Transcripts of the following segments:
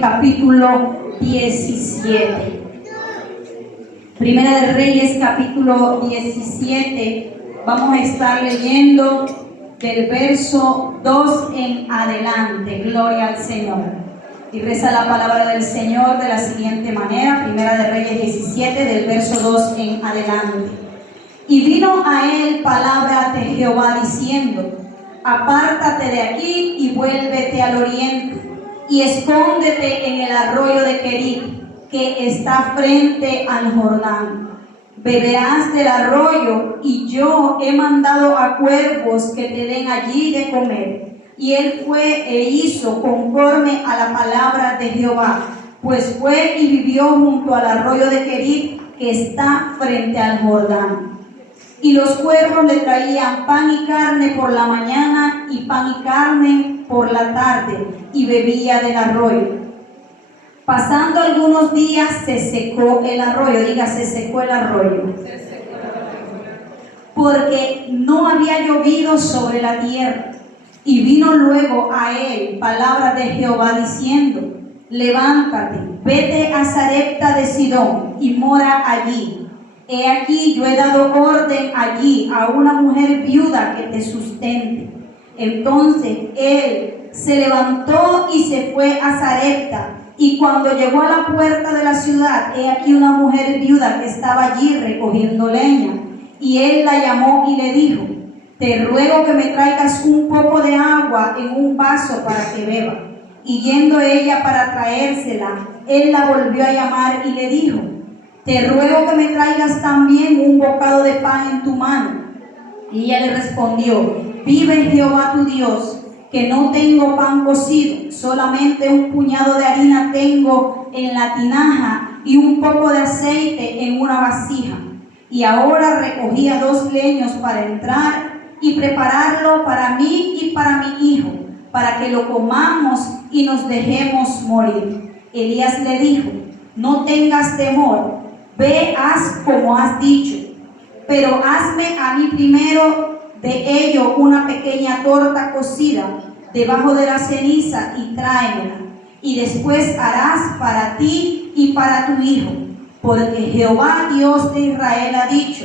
Capítulo 17. Primera de Reyes, capítulo 17. Vamos a estar leyendo del verso 2 en adelante. Gloria al Señor. Y reza la palabra del Señor de la siguiente manera. Primera de Reyes 17, del verso 2 en adelante. Y vino a él palabra de Jehová diciendo: apártate de aquí y vuélvete al oriente, y escóndete en el arroyo de Querit, que está frente al Jordán. Beberás del arroyo, y yo he mandado a cuervos que te den allí de comer. Y él fue e hizo conforme a la palabra de Jehová, pues fue y vivió junto al arroyo de Querit, que está frente al Jordán. Y los cuervos le traían pan y carne por la mañana y pan y carne por la tarde, y bebía del arroyo. Pasando algunos días se secó el arroyo. Diga, se secó el arroyo. Porque no había llovido sobre la tierra. Y vino luego a él palabra de Jehová diciendo: levántate, vete a Sarepta de Sidón y mora allí. He aquí, yo he dado orden allí a una mujer viuda que te sustente. Entonces él se levantó y se fue a Sarepta. Y cuando llegó a la puerta de la ciudad, he aquí una mujer viuda que estaba allí recogiendo leña. Y él la llamó y le dijo: te ruego que me traigas un poco de agua en un vaso para que beba. Y yendo ella para traérsela, él la volvió a llamar y le dijo: te ruego que me traigas también un bocado de pan en tu mano. Y ella le respondió: vive Jehová tu Dios, que no tengo pan cocido, solamente un puñado de harina tengo en la tinaja y un poco de aceite en una vasija. Y ahora recogía 2 leños para entrar y prepararlo para mí y para mi hijo, para que lo comamos y nos dejemos morir. Elías le dijo: no tengas temor, ve, haz como has dicho, pero hazme a mí primero de ello una pequeña torta cocida debajo de la ceniza y tráemela, y después harás para ti y para tu hijo, porque Jehová Dios de Israel ha dicho: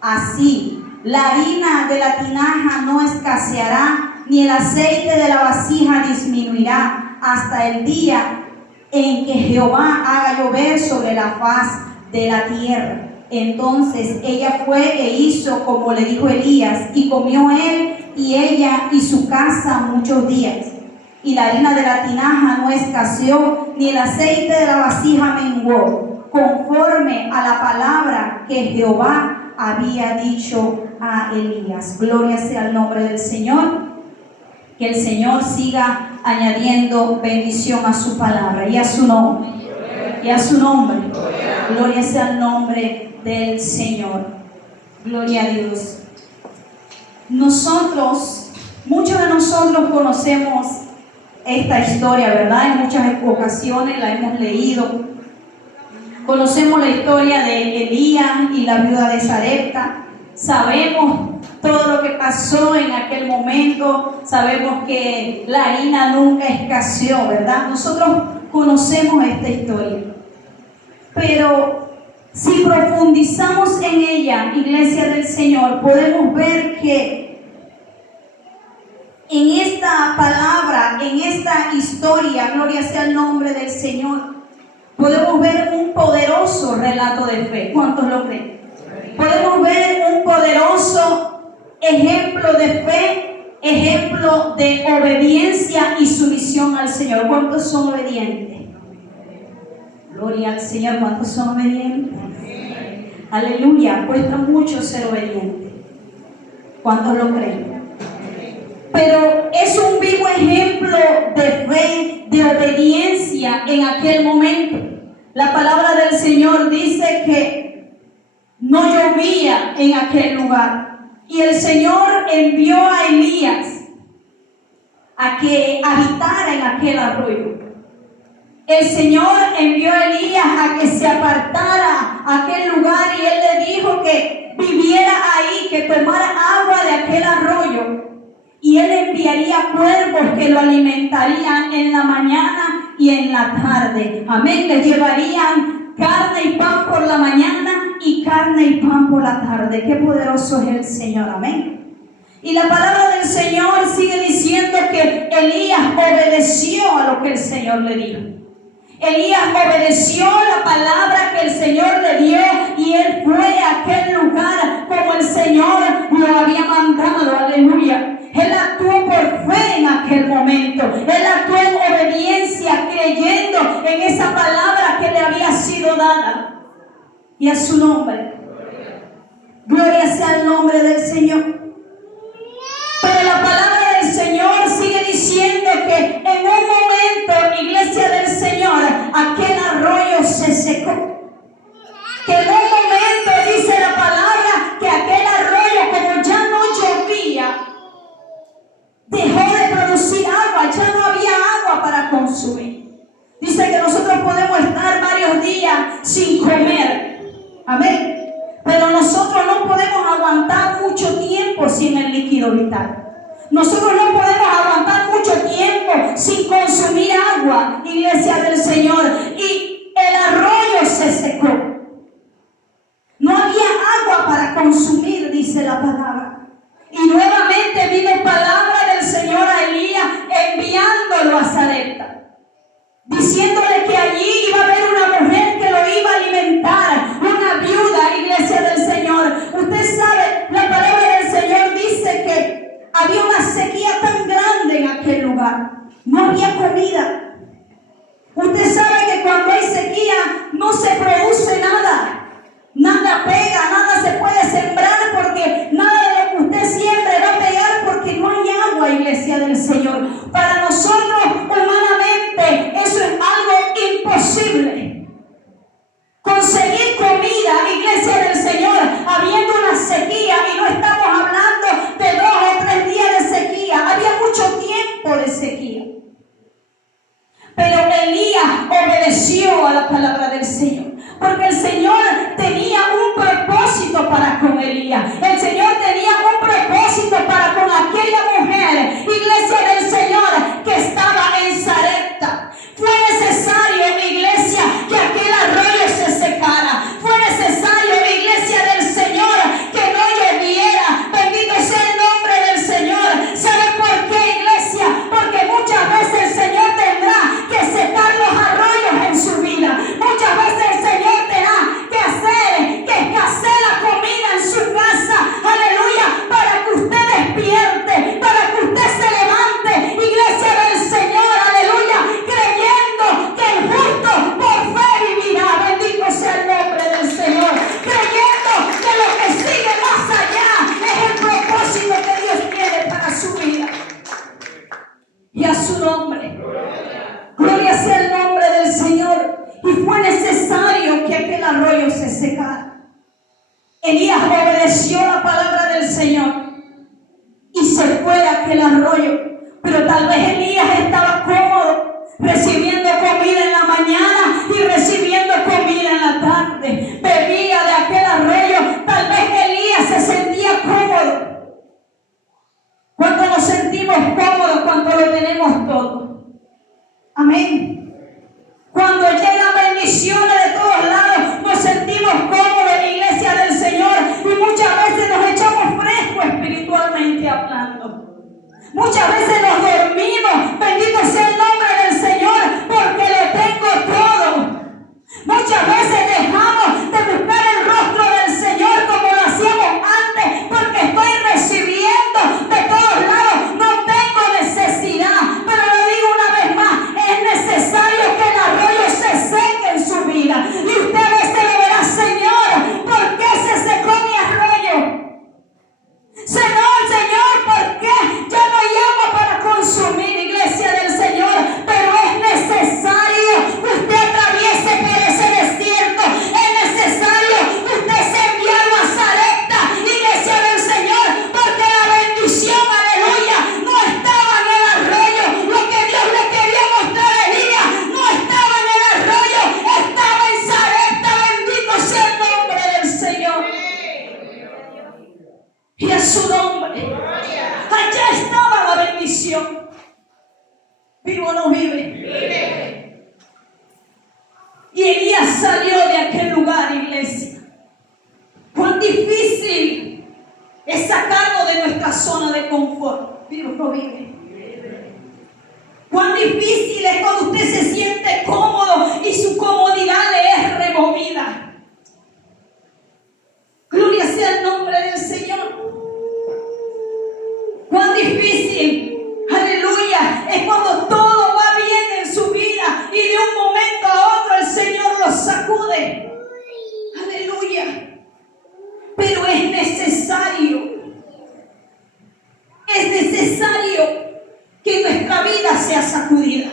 así la harina de la tinaja no escaseará, ni el aceite de la vasija disminuirá, hasta el día en que Jehová haga llover sobre la faz de la tierra. Entonces ella fue e hizo como le dijo Elías, y comió él y ella y su casa muchos días. Y la harina de la tinaja no escaseó, ni el aceite de la vasija menguó, conforme a la palabra que Jehová había dicho a Elías. Gloria sea al nombre del Señor. Que el Señor siga añadiendo bendición a su palabra y a su nombre. Y a su nombre. Gloria sea al nombre del Señor. Gloria a Dios. Muchos de nosotros conocemos esta historia, ¿verdad? En muchas ocasiones la hemos leído. Conocemos la historia de Elías y la viuda de Sarepta. Sabemos todo lo que pasó en aquel momento. Sabemos que la harina nunca escaseó, ¿verdad? Nosotros conocemos esta historia. Pero si profundizamos en ella, iglesia del Señor, podemos ver que en esta palabra, en esta historia, gloria sea el nombre del Señor, podemos ver un poderoso relato de fe. ¿Cuántos lo creen? Podemos ver un poderoso ejemplo de fe, ejemplo de obediencia y sumisión al Señor. ¿Cuántos son obedientes? Gloria al Señor. ¿Cuántos son obedientes? Aleluya. Cuesta mucho ser obediente. ¿Cuántos lo creen? Pero es un vivo ejemplo de fe, de obediencia en aquel momento. La palabra del Señor dice que no llovía en aquel lugar. Y el Señor envió a Elías a que habitara en aquel arroyo. El Señor envió a Elías a que se apartara a aquel lugar, y él le dijo que viviera ahí, que tomara agua de aquel arroyo. Y él enviaría cuervos que lo alimentarían en la mañana y y en la tarde. Amén. Les llevarían carne y pan por la mañana y carne y pan por la tarde. Qué poderoso es el Señor. Amén. Y la palabra del Señor sigue diciendo que Elías obedeció a lo que el Señor le dijo. Elías obedeció la palabra que el Señor le dio y él fue a aquel lugar como el Señor lo había mandado. Aleluya. Él actuó por fe en aquel momento. Él actuó en obediencia, creyendo en esa palabra que le había sido dada. Y a su nombre. Gloria sea el nombre del Señor. Pero la palabra del Señor sigue diciendo que en un momento, iglesia del Señor, aquel arroyo se secó. Que en un momento dice la palabra que aquel arroyo, como ya no llovía, dejó de producir agua, ya no había agua para consumir. Dice que nosotros podemos estar varios días sin comer. Amén. Pero nosotros no podemos aguantar mucho tiempo sin el líquido vital. Nosotros no podemos aguantar mucho tiempo sin consumir agua, iglesia del Señor. Y el arroyo se secó. No había agua para consumir, dice la palabra. Y nuevamente vino palabra del Señor a Elías enviándolo a Sarepta, diciéndole que allí iba a haber una mujer que lo iba a alimentar, una viuda, iglesia del Señor. Usted sabe, la palabra del Señor dice que había una sequía tan grande en aquel lugar. No había comida. Usted sabe que cuando hay sequía no se produce nada. Nada pega, nada se puede sembrar porque nada de lo que usted siembre va a pegar porque no hay agua, iglesia del Señor. Para nosotros, humanamente, eso es algo imposible. Conseguir comida, iglesia del Señor, habiendo una sequía, y no estamos hablando de 2 o 3 días de sequía, había mucho tiempo de sequía. Pero Elías obedeció a la palabra del Señor, porque el Señor tenía un propósito para con Elías. El Señor tenía un propósito para con aquella mujer, iglesia del Señor, que estaba en Sarepta. Fue necesario, iglesia, que aquel arroyo se secara. Fue necesario, iglesia del Señor, que no lloviera. Bendito sea el nombre del Señor. ¿Sabe por qué, iglesia? Porque muchas veces el Señor tendrá que secar los arroyos en su vida. Muchas veces el Señor tendrá que hacer que escasee la comida en su casa. Aleluya. Para que usted despierte, para que usted se levante, iglesia del Señor. Aleluya. Creyendo que el justo por fe vivirá. Bendito sea el nombre del Señor. Creyendo que lo que sigue más allá es el propósito que Dios tiene para su vida. Y a su nombre. Gloria sea el nombre del Señor. Y fue necesario que aquel arroyo se secara. Elías obedeció la palabra del Señor y se fue a aquel arroyo. Pero tal vez Elías estaba cómodo, recibiendo comida en la mañana y recibiendo comida en la tarde. Bebía de aquel arroyo. Tal vez Elías se sentía cómodo. Cuando nos sentimos cómodos, cuando lo tenemos todo. Amén. Cuando llegan bendiciones de todos lados, nos sentimos cómodos en la iglesia del Señor y muchas veces nos echamos fresco espiritualmente hablando. Muchas veces nos dormimos, bendito sea el nombre del Señor, porque Y Elías salió de aquel lugar, iglesia. Cuán difícil es sacarnos de nuestra zona de confort. Dios lo vive. Cuán difícil es cuando usted se siente cómodo y su comodidad le es removida. Gloria sea el nombre del Señor. Cuán difícil, aleluya, es cuando todo va bien en su vida y de un momento a otro el Señor lo sacude. Aleluya. Pero es necesario que nuestra vida sea sacudida.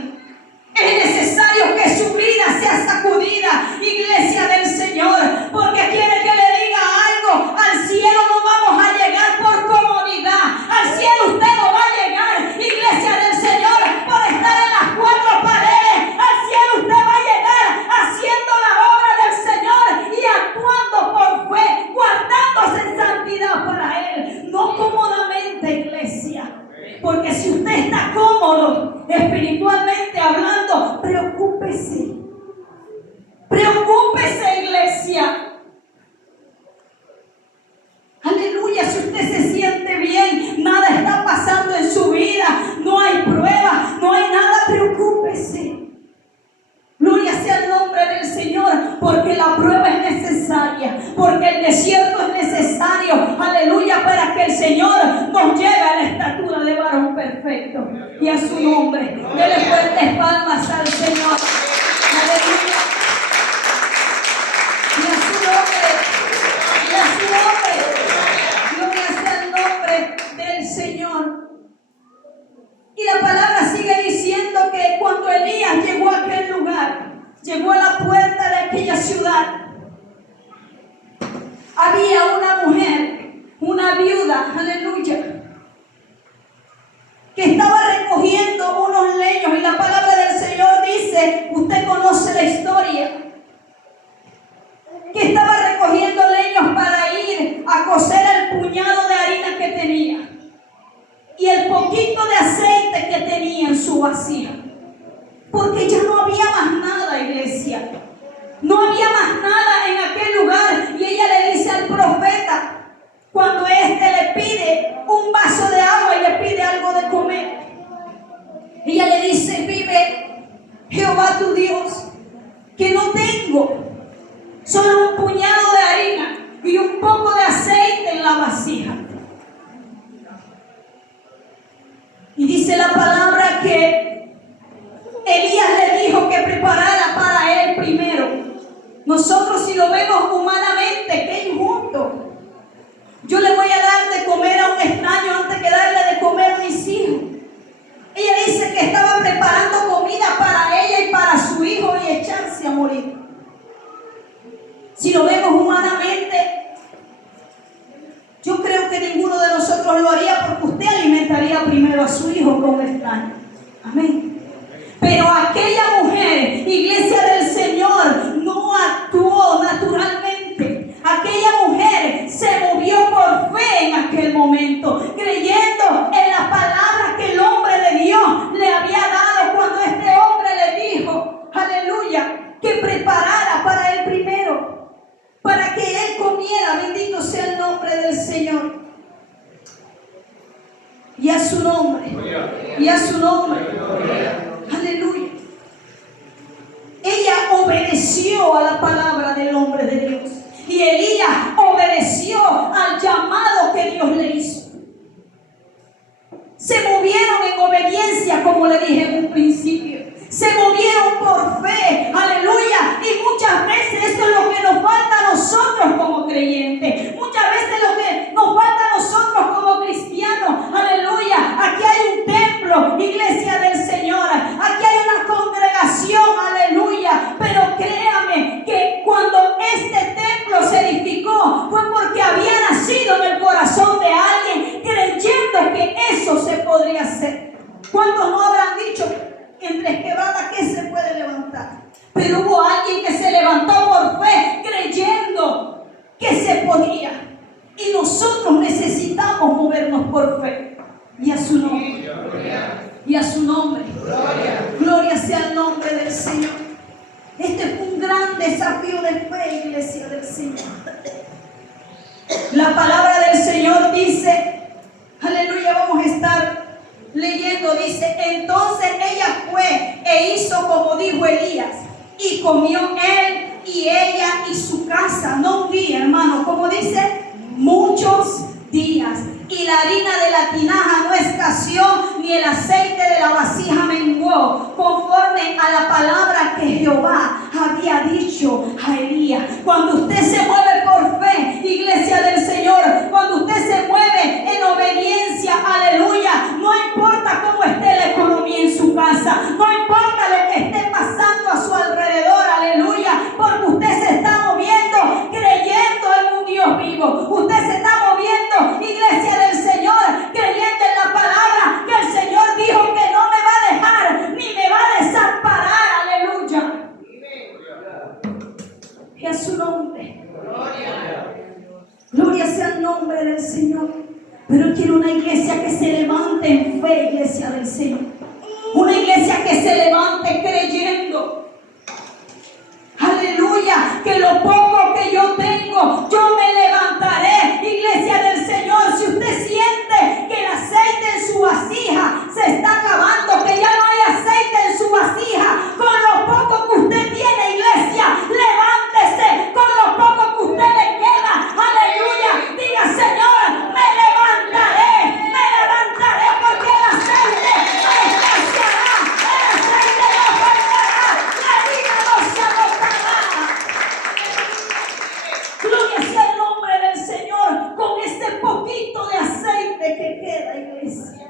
Es necesario que su vida sea sacudida, iglesia del Señor, porque quiere que le diga algo. Al cielo no vamos a llegar por comodidad. Al cielo usted no va a llegar, iglesia del Señor, por estar en las cuatro paredes. Al cielo usted va a llegar haciendo la obra del Señor y actuando por fe, guardándose en santidad para Él, no cómodamente, iglesia. Porque si usted está cómodo, espiritualmente hablando, preocúpese. Preocúpese, iglesia. Aleluya, si usted se siente bien, nada está pasando en su vida, no hay prueba, no hay nada, preocúpese. Gloria sea el nombre del Señor, porque la prueba es necesaria, porque el desierto es necesario, aleluya, para que el Señor nos lleve a la estatura de varón perfecto. Y a su nombre, dele fuertes palmas al Señor. Aleluya. Y a su nombre, y a su nombre, gloria sea el nombre del Señor. Y la palabra sigue diciendo que cuando Elías llegó a aquel lugar, llegó a la puerta de aquella ciudad, había una mujer, una viuda, aleluya, que estaba recogiendo unos leños. Y la palabra del Señor dice, usted conoce la historia, que estaba recogiendo leños para ir a cocer el puñado de harina que tenía y el poquito de aceite que tenía en su vasija, porque ya no había más nada, iglesia. No había más nada en aquel lugar. Y ella le dice al profeta, cuando éste le pide un vaso de agua y le pide algo de comer, ella le dice, vive Jehová tu Dios, que no tengo solo un puñado de harina y un poco de aceite en la vasija. Y dice la palabra que Elías le dijo que preparara para él primero. Nosotros, si lo vemos humanamente, qué injusto. Yo le voy a dar de comer a un extraño antes que darle de comer a mis hijos. Ella dice que estaba preparando comida para ella y para su hijo y echarse a morir. Si lo vemos humanamente, yo creo que ninguno de nosotros lo haría, porque usted alimentaría primero a su hijo con extraño. Amén. Pero aquella mujer, iglesia del Señor, no actuó naturalmente. Aquella mujer se movió por fe en aquel momento, creyendo en la palabra que el hombre de Dios le había dado cuando este hombre le dijo, aleluya, que preparara para él primero, para que él comiera. Bendito sea el nombre del Señor. Y a su nombre, y a su nombre. Aleluya. Ella obedeció a la palabra del hombre de Dios. Y Elías obedeció al llamado que Dios le hizo. Se movieron en obediencia, como le dije en un principio. Se movieron por fe. Aleluya. Y muchas veces esto es lo que nos falta a nosotros como creyentes. Muchas veces lo que nos falta a nosotros como cristianos. Aleluya. Aquí hay un templo, iglesia del Señor. Aquí hay una congregación. Aleluya. Pero créame que cuando este templo se edificó fue porque había nacido en el corazón de alguien creyendo que eso se podría hacer. ¿Cuántos no habrán dicho, entre quebradas, qué se puede levantar? Pero hubo alguien que se levantó por fe creyendo que se podía. Y nosotros necesitamos movernos por fe. Y a su nombre. Y a su nombre. Gloria sea el nombre del Señor. Este fue un gran desafío de fe, iglesia del Señor. La palabra del Señor dice, aleluya, vamos a estar leyendo, dice, entonces ella fue e hizo como dijo Elías, y comió él y ella y su casa, no un día, hermano, como dice, muchos días. Y la harina de la tinaja no escaseó, ni el aceite de la vasija menguó, conforme a la palabra que Jehová había dicho a Elías. Cuando usted se mueve por fe, iglesia del Señor, cuando usted se mueve en obediencia, aleluya, no importa cómo esté la economía en su casa, no importa lo que esté pasando a su alrededor, aleluya, porque usted se está moviendo creyendo en un Dios vivo. Usted se está moviendo, iglesia del Señor, creyendo en la palabra que el Señor dijo que no me va a dejar ni me va a desamparar, aleluya. Y a su nombre, gloria sea el nombre del Señor. Pero quiero una iglesia que se levante en fe, iglesia del Señor, una iglesia que se levante creyendo, aleluya, que lo poco que yo tengo, yo me levantaré, iglesia del Señor. Si usted siente que el aceite en su vasija se está acabando, que ya no hay aceite en su vasija, con lo poco que usted tiene, iglesia, levántese con lo poco que usted le queda, aleluya, diga, Señor, me levantaré porque el aceite no escaseará, el aceite no faltará, la harina no se agotará. Gloria sea el nombre del Señor, con ese poquito de aceite que queda, iglesia.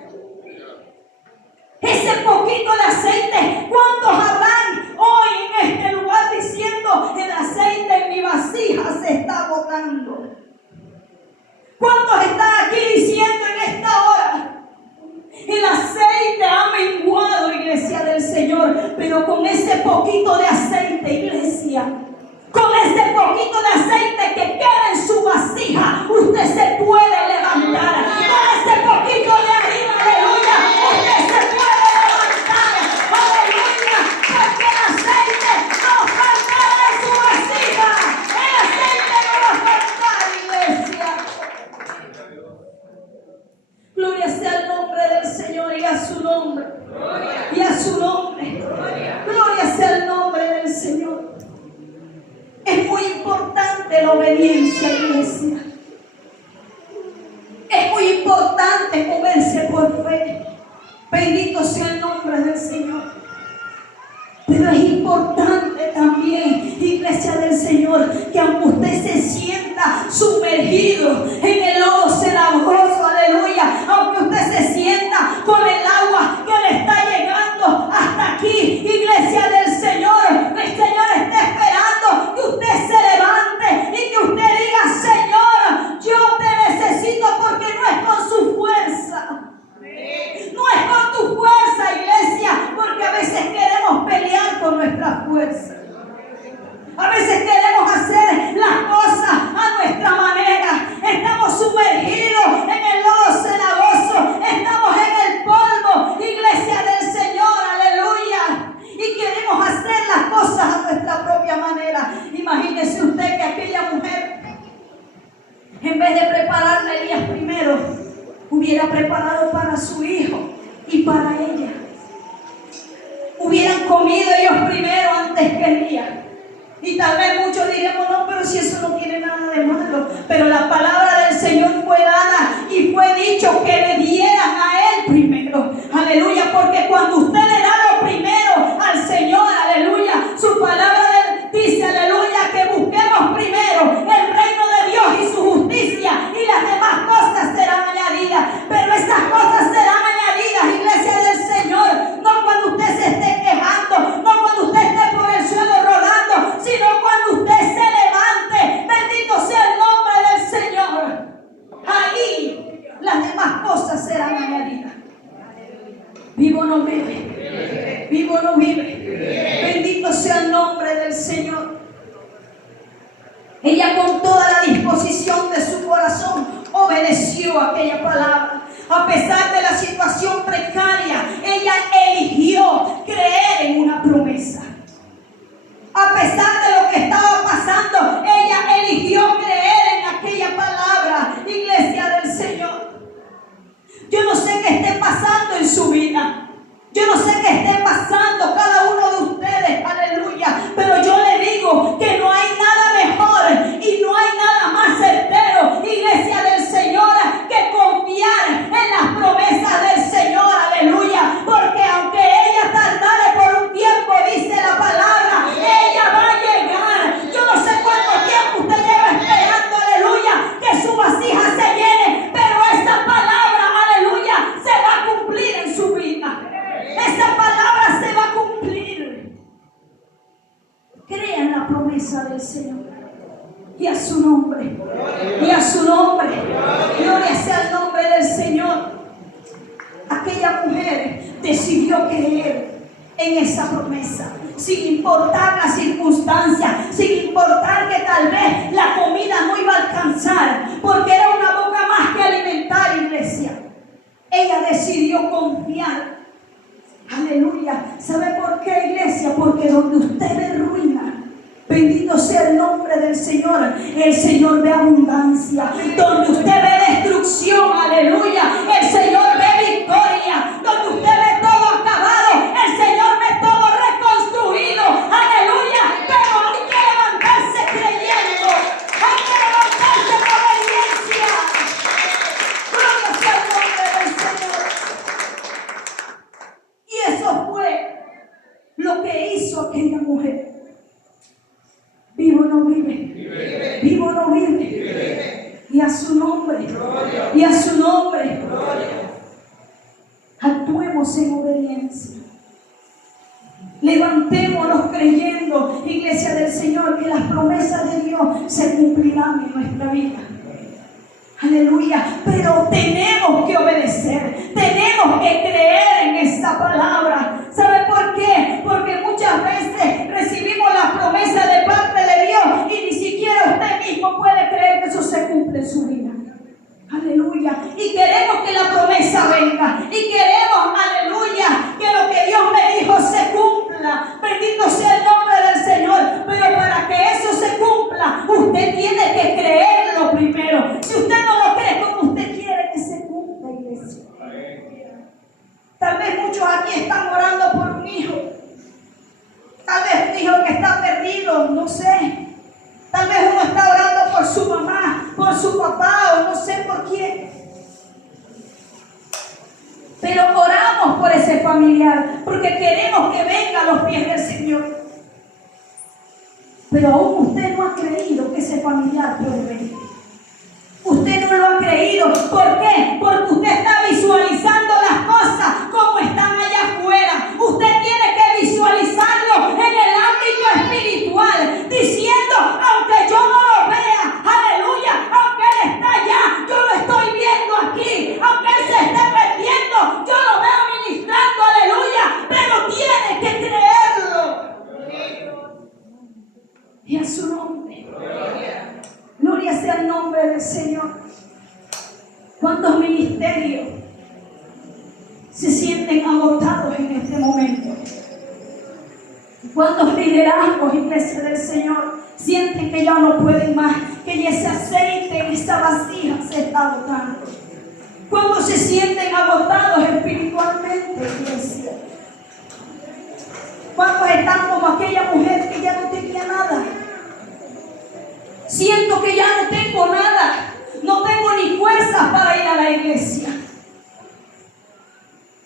Ese poquito de aceite, ¿cuántos habrán hoy en este lugar diciendo, el aceite en mi vasija se está agotando? ¿Cuántos están aquí diciendo en esta hora, el aceite ha menguado, iglesia del Señor? Pero con ese poquito de aceite, iglesia, con ese poquito de aceite que queda en su vasija, usted se puede levantar. Con ese poquito de harina, aleluya, usted se puede levantar, aleluya, porque el aceite no faltará en su vasija. El aceite no va a faltar, iglesia. Gloria sea el nombre del Señor y a su nombre. Y a su nombre. Gloria sea el nombre del Señor. Es muy importante la obediencia, iglesia. Es muy importante moverse por fe. Bendito sea el nombre del Señor. Pero es importante también, iglesia del Señor, que aunque usted se sienta sumergido en el lodo cenagoso, aleluya, aunque usted se sienta con el agua que le está llegando hasta aquí, iglesia del Señor, el Señor está esperando que usted se levante y que usted diga, Señor, yo te necesito, porque no es con su fuerza. No es con tu fuerza, iglesia, porque a veces queremos pelear con nuestra fuerza. A veces queremos hacer las cosas a nuestra manera. Estamos sumergidos en el lodo cenagoso, estamos en el polvo, iglesia del Señor, aleluya. Y queremos hacer las cosas a nuestra propia manera. Imagínese usted que aquella mujer, en vez de prepararle a Elías primero, hubiera preparado para su hijo y para ella. Hubieran comido ellos primero antes que Elías. Y tal vez muchos diremos, no, pero si eso no tiene nada de malo. Pero la palabra del Señor fue dada y fue dicho que le dieran a Él primero. Aleluya, porque cuando usted le da lo primero al Señor, aleluya, su palabra dice, aleluya, que busquemos primero el reino de Dios y su justicia, y las demás cosas serán añadidas. Pero esas cosas serán añadidas, iglesia del Señor, no cuando usted se esté quejando, no cuando usted esté por el suelo rodando, sino cuando usted se levante. Bendito sea el nombre del Señor. Ahí las demás cosas serán añadidas. Vivo no vive, vivo no vive. Bendito sea el nombre del Señor. Ella, con toda la disposición de su corazón, obedeció aquella palabra. A pesar de la situación precaria, ella eligió creer en una promesa. A pesar de lo que estaba la promesa del Señor. Y a su nombre. Y a su nombre. Gloria sea el nombre del Señor. Aquella mujer decidió creer en esa promesa, sin importar las circunstancias, sin importar que tal vez la comida no iba a alcanzar, porque era una boca más que alimentar, iglesia. Ella decidió confiar. Aleluya. ¿Sabe por qué, iglesia? Porque donde usted ve ruina, bendito sea el nombre del Señor, el Señor ve abundancia. Donde usted ve destrucción, aleluya, el Señor ve victoria. Donde usted ve todo acabado, el Señor ve todo reconstruido, aleluya. Pero hay que levantarse creyendo, hay que levantarse en obediencia. Gloria sea el nombre del Señor. Y eso fue lo que hizo aquella mujer. Vivo no vive. Vivo no vive. Y a su nombre. Y a su nombre. Actuemos en obediencia. Levantémonos creyendo, iglesia del Señor, que las promesas de Dios se cumplirán en nuestra vida. Aleluya. Pero tenemos que obedecer. Tenemos que creer en esa palabra. ¿Sabe por qué? Porque muchas veces recibimos la promesa de parte de Dios y ni siquiera usted mismo puede creer que eso se cumple en su vida. Aleluya. Y queremos que la promesa venga. Y queremos, aleluya, que lo que Dios me dijo se cumpla. Bendito sea el nombre del Señor. Pero para que eso se cumpla, usted tiene que creerlo primero. Si usted no lo cree, ¿cómo usted quiere que se cumpla, iglesia? Tal vez muchos aquí están orando por un hijo. Tal vez un hijo que está perdido, no sé. Tal vez uno está orando por su mamá, por su papá o no sé por quién. Pero oramos por ese familiar porque queremos que venga a los pies del Señor. Pero aún usted no ha creído que ese familiar puede venir. Usted no lo ha creído. ¿Por qué? Porque usted está visualizando las cosas como están allá afuera. Usted tiene que visualizarlo en el ámbito espiritual, diciendo, aunque yo no lo vea, aleluya, aunque Él está allá, yo lo estoy viendo aquí. Aunque Él se esté perdiendo, yo lo veo ministrando, aleluya, pero tiene que creerlo. Y a su nombre. Gloria sea el nombre del Señor. ¿Cuántos ministerios se sienten agotados en este momento? ¿Cuántos liderazgos, iglesia del Señor, sienten que ya no pueden más? Que ese aceite en esa vasija se está agotando. ¿Cuántos se sienten agotados espiritualmente, iglesia? ¿Cuántos están como aquella mujer que ya no tenía nada? Siento que ya no tengo nada. No tengo ni fuerzas para ir a la iglesia.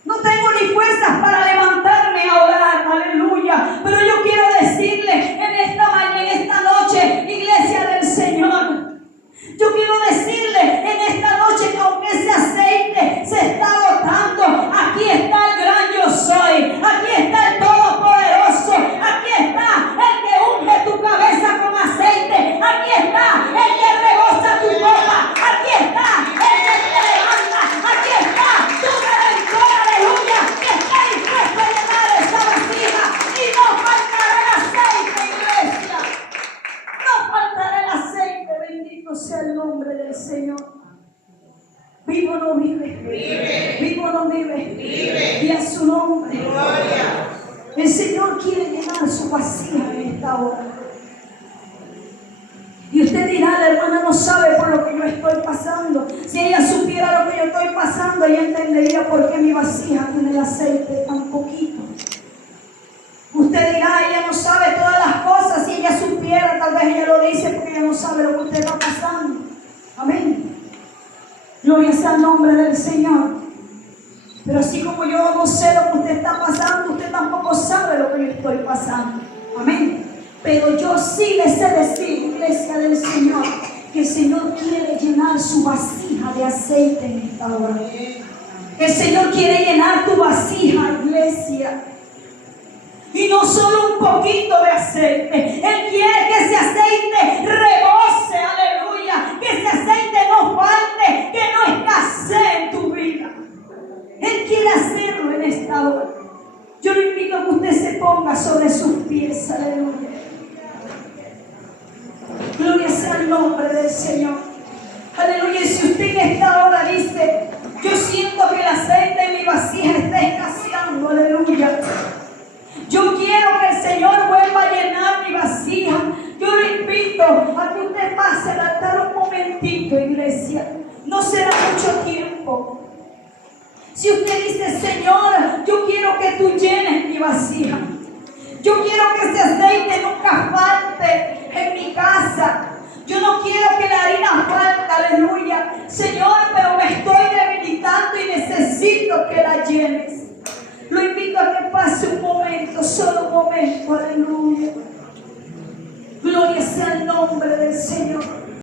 No tengo ni fuerzas para levantarme a orar. Aleluya. Pero yo quiero decirle en esta mañana, en esta noche, iglesia del Señor. Yo quiero decirle en esta noche que aunque ese aceite se está agotando, aquí está el gran yo soy. Aquí está el Todopoderoso. Aquí está el que unge tu cabeza con aceite. Aquí está el que rebosa tu copa. Aquí está el que te levanta. Aquí está tu redentor, aleluya, que está dispuesto a llenar esa vasija. Y no faltará el aceite, iglesia. No faltará el aceite. Bendito sea el nombre del Señor. Vivo no vive. Vivo no vive. Y a su nombre. Gloria. El Señor quiere llenar su vasija en esta hora. Y usted dirá, la hermana no sabe por lo que yo estoy pasando. Si ella supiera lo que yo estoy pasando, ella entendería por qué mi vasija tiene el aceite tan poquito. Usted dirá, ella no sabe todas las cosas. Si ella supiera, tal vez ella lo dice porque ella no sabe lo que usted está pasando. Amén. Gloria sea el nombre del Señor. Pero así como yo no sé lo que usted está pasando, usted tampoco sabe lo que yo estoy pasando. Amén. Pero yo sí le sé decir, iglesia del Señor, que el Señor quiere llenar su vasija de aceite en esta hora. El Señor quiere llenar tu vasija, iglesia. Y no solo un poquito de aceite. Él quiere el nombre del Señor. Aleluya. Y si usted en esta hora dice, yo siento que el aceite en mi vasija está escaseando, aleluya, yo quiero que el Señor vuelva a llenar mi vasija, yo le invito a que usted pase al altar un momentito, iglesia. No será mucho tiempo. Si usted dice, Señor, yo quiero que tú llenes mi vasija, yo quiero que ese aceite nunca falte en mi casa, yo no quiero que la harina falte, aleluya. Señor,